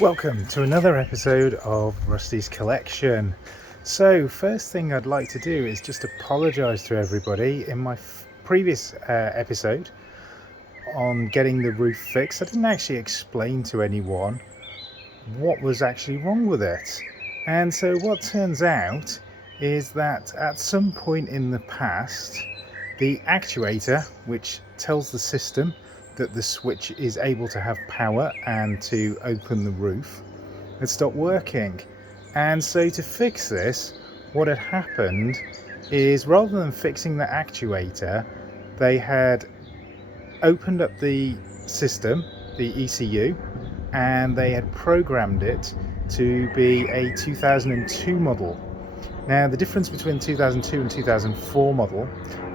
Welcome to another episode of Rusty's Collection. So first thing I'd like to do is just apologise to everybody. In my previous episode on getting the roof fixed, I didn't actually explain to anyone what was actually wrong with it. And so what turns out is that at some point in the past, the actuator, which tells the system that the switch is able to have power and to open the roof, had stopped working. And so to fix this, what had happened is rather than fixing the actuator, they had opened up the system, the ECU, and they had programmed it to be a 2002 model. Now, the difference between 2002 and 2004 model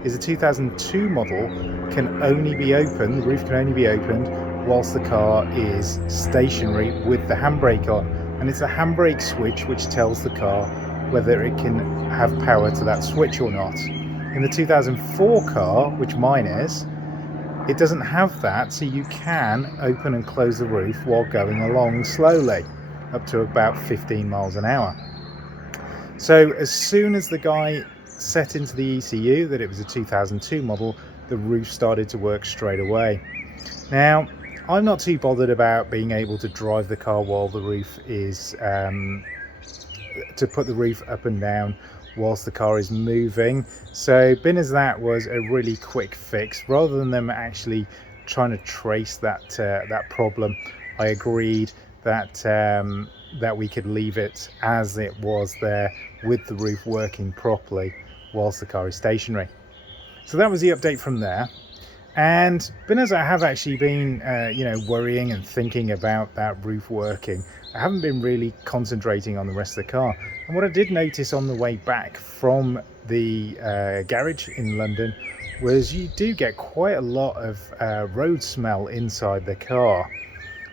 is the 2002 model can only be opened, the roof can only be opened whilst the car is stationary with the handbrake on. And it's the handbrake switch which tells the car whether it can have power to that switch or not. In the 2004 car, which mine is, it doesn't have that, so you can open and close the roof while going along slowly, up to about 15 miles an hour. So as soon as the guy set into the ECU that it was a 2002 model, the roof started to work straight away. Now, I'm not too bothered about being able to drive the car while the roof is, to put the roof up and down whilst the car is moving. So being as that was a really quick fix, rather than them actually trying to trace that problem, I agreed that that we could leave it as it was there with the roof working properly whilst the car is stationary. So that was the update from there. And being as I have actually been worrying and thinking about that roof working, I haven't been really concentrating on the rest of the car. And what I did notice on the way back from the garage in London was you do get quite a lot of road smell inside the car.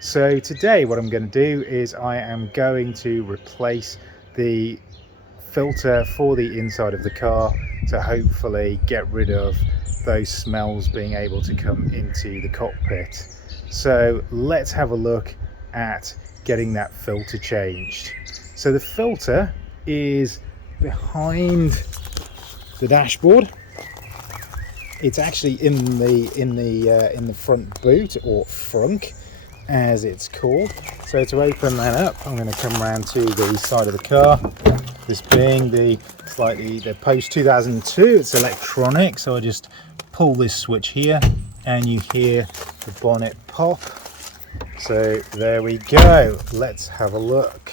So today what I'm going to do is I am going to replace the filter for the inside of the car to hopefully get rid of those smells being able to come into the cockpit. So let's have a look at getting that filter changed. So the filter is behind the dashboard. It's actually in the front boot, or frunk as it's called. So to open that up, I'm going to come around to the side of the car. This being the post 2002, it's electronic, so I just pull this switch here and you hear the bonnet pop. So there we go, let's have a look.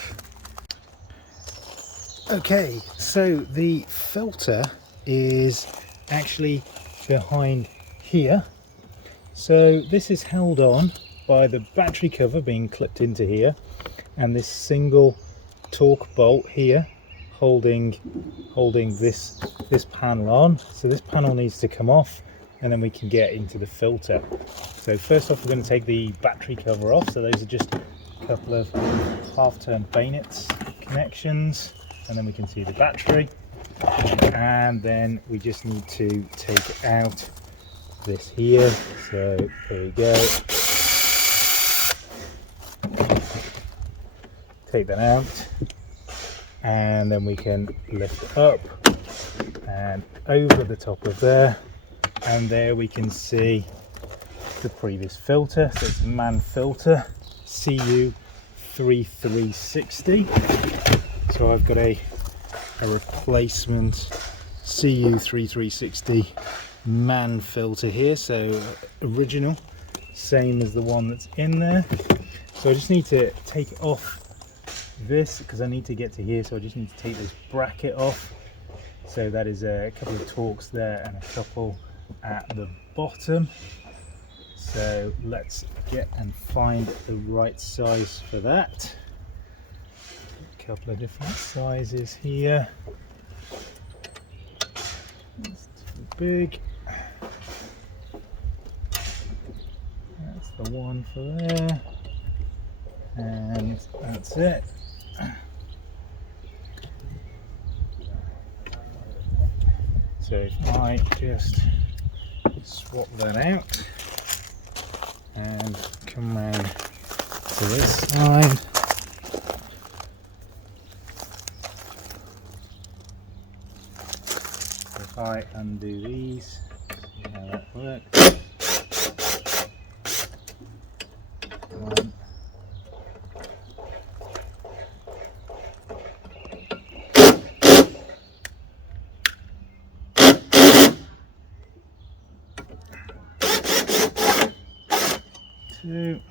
Okay, so the filter is actually behind here. So this is held on by the battery cover being clipped into here, and this single torque bolt here holding this panel on. So this panel needs to come off and then we can get into the filter. So first off, we're going to take the battery cover off. So those are just a couple of half-turn bayonets connections, and then we can see the battery. And then we just need to take out this here. So there you go. Take that out, and then we can lift up and over the top of there, and there we can see the previous filter. So it's man filter CU3360. So I've got a replacement CU3360 man filter here, so original, same as the one that's in there. So I just need to take off this because I need to get to here, so I just need to take this bracket off. So that is a couple of torques there and a couple at the bottom. So let's get and find the right size for that. A couple of different sizes here. That's too big. That's the one for there. And that's it. So if I just swap that out and come round to this side, I undo these, see how that works. One. Two.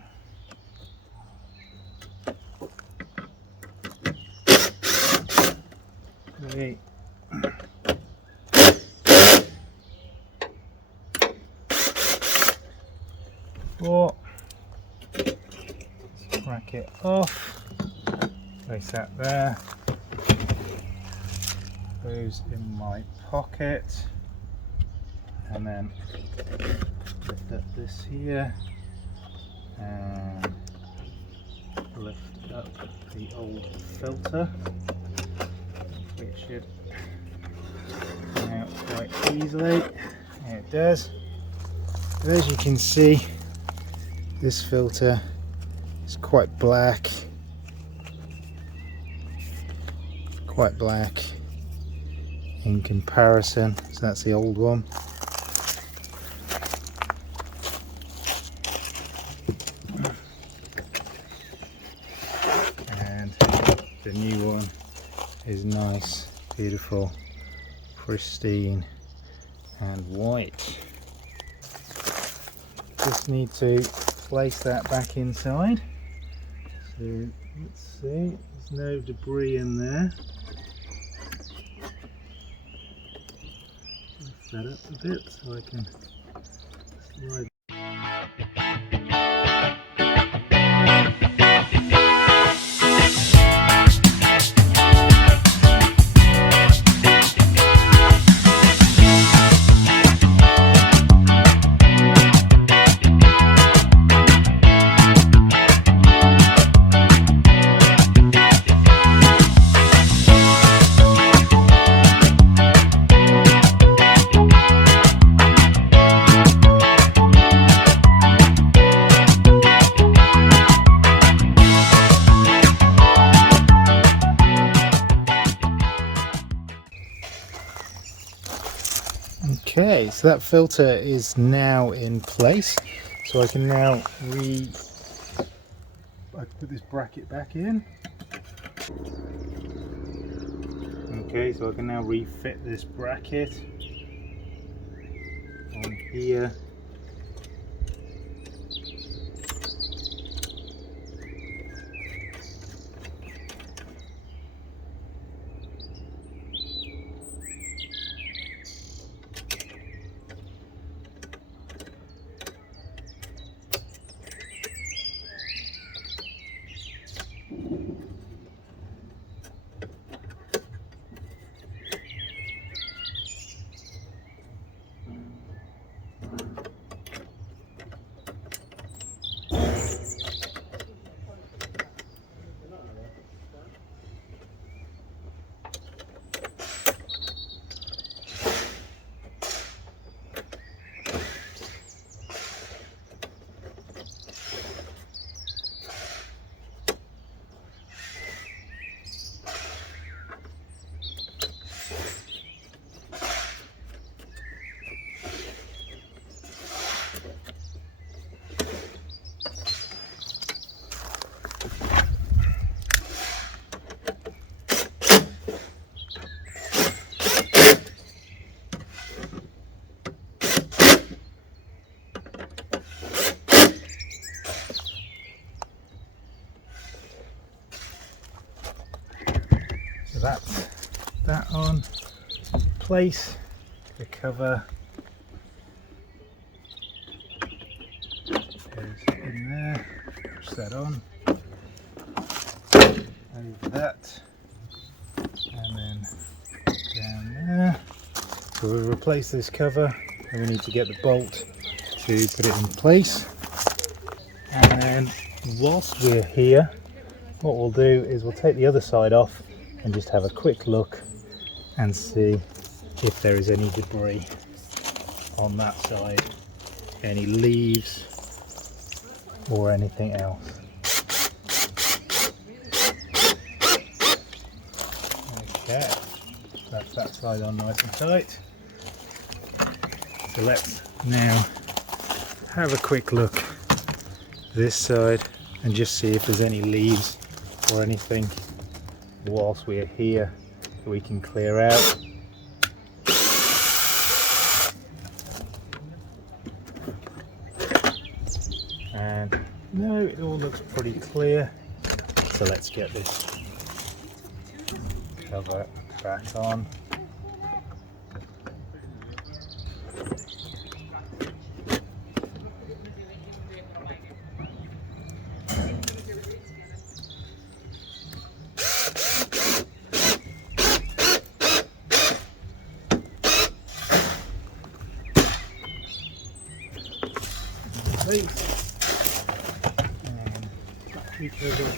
Three. 4. Let's crack it off. Place that there. Goes in my pocket. And then lift up this here. And lift up the old filter, which should come out quite easily. There it does. But as you can see, this filter is quite black in comparison. So that's the old one. And the new one is nice, beautiful, pristine and white. Just need to place that back inside. So let's see, there's no debris in there. Lift that up a bit so I can slide. Okay, so that filter is now in place, so I can now put this bracket back in. Okay, so I can now refit this bracket on here. So that's that on. Place the cover goes in there, push that on, over that, and then down there. So we'll replace this cover and we need to get the bolt to put it in place. And then whilst we're here, what we'll do is we'll take the other side off and just have a quick look and see if there is any debris on that side, any leaves or anything else. Okay, that's that side on nice and tight. So let's now have a quick look this side and just see if there's any leaves or anything whilst we're here that we can clear out. And no, it all looks pretty clear. So let's get this cover back on. And battery cover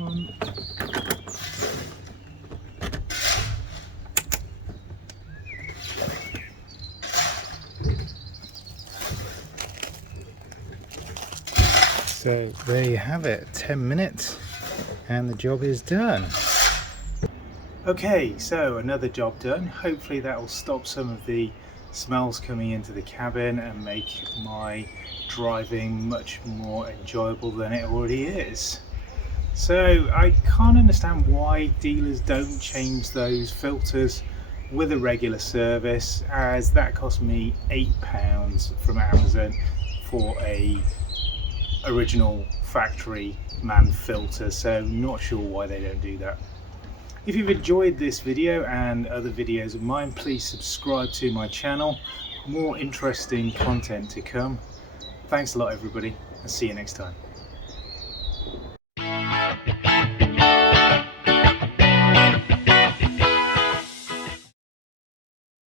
on. So there you have it, 10 minutes and the job is done. Okay, so another job done. Hopefully that will stop some of the smells coming into the cabin and make my driving much more enjoyable than it already is. So I can't understand why dealers don't change those filters with a regular service, as that cost me £8 from Amazon for a original factory man filter, so not sure why they don't do that. If you've enjoyed this video and other videos of mine, please subscribe to my channel. More interesting content to come. Thanks a lot everybody, and see you next time.